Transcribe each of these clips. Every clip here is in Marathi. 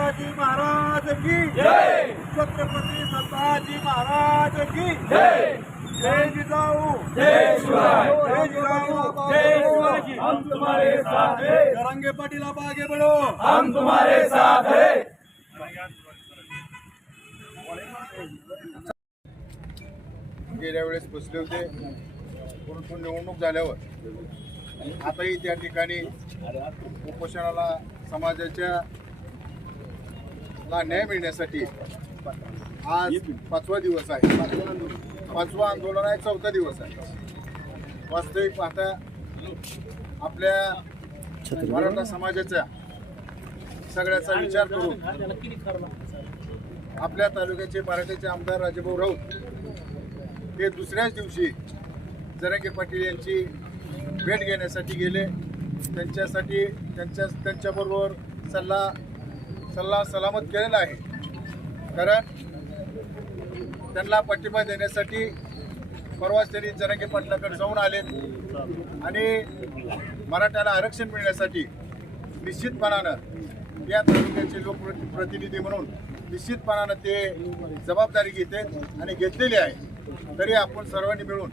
संताजी महाराज की जय छत्रपती संताजी महाराज की जय जय जिजाऊ जय शिवाय जय जिजाऊ जय शिवाजी हम तुम्हारे साथ है रंगे पाटील आप आगे बढ़ो हम तुम्हारे साथ है गेल्या वेळेस बसले होते परंतु निवडणूक झाल्यावर आताही त्या ठिकाणी उपोषणाला समाजाच्या ला न्याय मिळण्यासाठी आज पाचवा दिवस आहे पाचवा आंदोलन आहे चौथा दिवस आहे वास्तविक पाहता आपल्या मराठा समाजाच्या सगळ्याचा विचार करून आपल्या तालुक्याचे मराठ्याचे आमदार राजेभाऊ राऊत हे दुसऱ्याच दिवशी जरंगे पाटील यांची भेट घेण्यासाठी गेले त्यांच्यासाठी त्यांच्या त्यांच्याबरोबर सल्ला सल्ला सलामत केलेला आहे कारण त्यांना पाठिंबा देण्यासाठी परवाच त्यांनी जनाके जाऊन आले आणि मराठ्याला आरक्षण मिळण्यासाठी निश्चितपणानं या तालुक्याचे लोकप्रतिनिधी म्हणून निश्चितपणानं ते जबाबदारी घेते आणि घेतलेली आहे तरी आपण सर्वांनी मिळून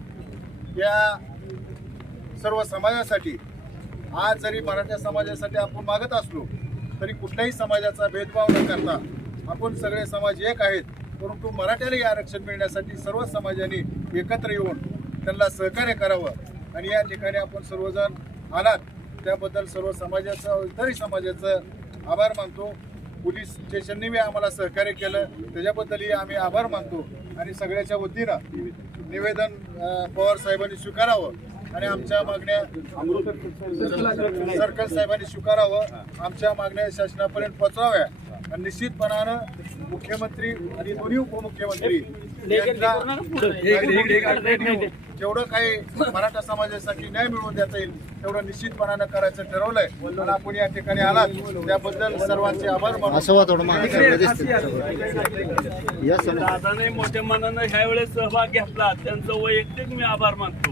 या सर्व समाजासाठी आज जरी मराठा समाजासाठी आपण मागत असलो तरी कुठल्याही समाजाचा भेदभाव न करता आपण सगळे समाज एक आहेत परंतु मराठ्याला आरक्षण मिळण्यासाठी सर्व समाजाने एकत्र येऊन त्यांना सहकार्य करावं आणि या ठिकाणी आपण सर्वजण आलात त्याबद्दल सर्व समाजाचं इतरही समाजाचं आभार मानतो पोलीस स्टेशनने मी आम्हाला सहकार्य केलं त्याच्याबद्दलही आम्ही आभार मानतो आणि सगळ्याच्या वतीनं निवेदन पवार साहेबांनी स्वीकारावं आणि आमच्या मागण्या सरकार साहेबांनी स्वीकारावं आमच्या मागण्या शासनापर्यंत पोचवाव्या आणि निश्चितपणानं मुख्यमंत्री आणि दोन्ही उपमुख्यमंत्री जेवढं काही मराठा समाजासाठी न्याय मिळवून देता येईल तेवढं निश्चितपणानं करायचं ठरवलंय म्हणून आपण या ठिकाणी आलात त्याबद्दल सर्वांचे आभार दादाने मोठ्या मनानं ह्या सहभाग घेतला त्यांचं वैयक्तिक मी आभार मानतो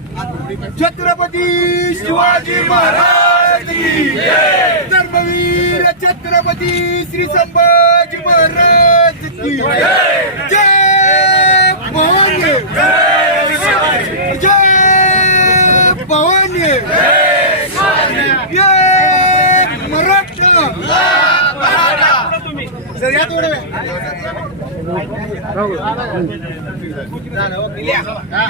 छत्रपती शिवाजी महाराज धर्मवीर छत्रपती श्री संभाजी महाराज की जय भवानी जय भवन जय मराठा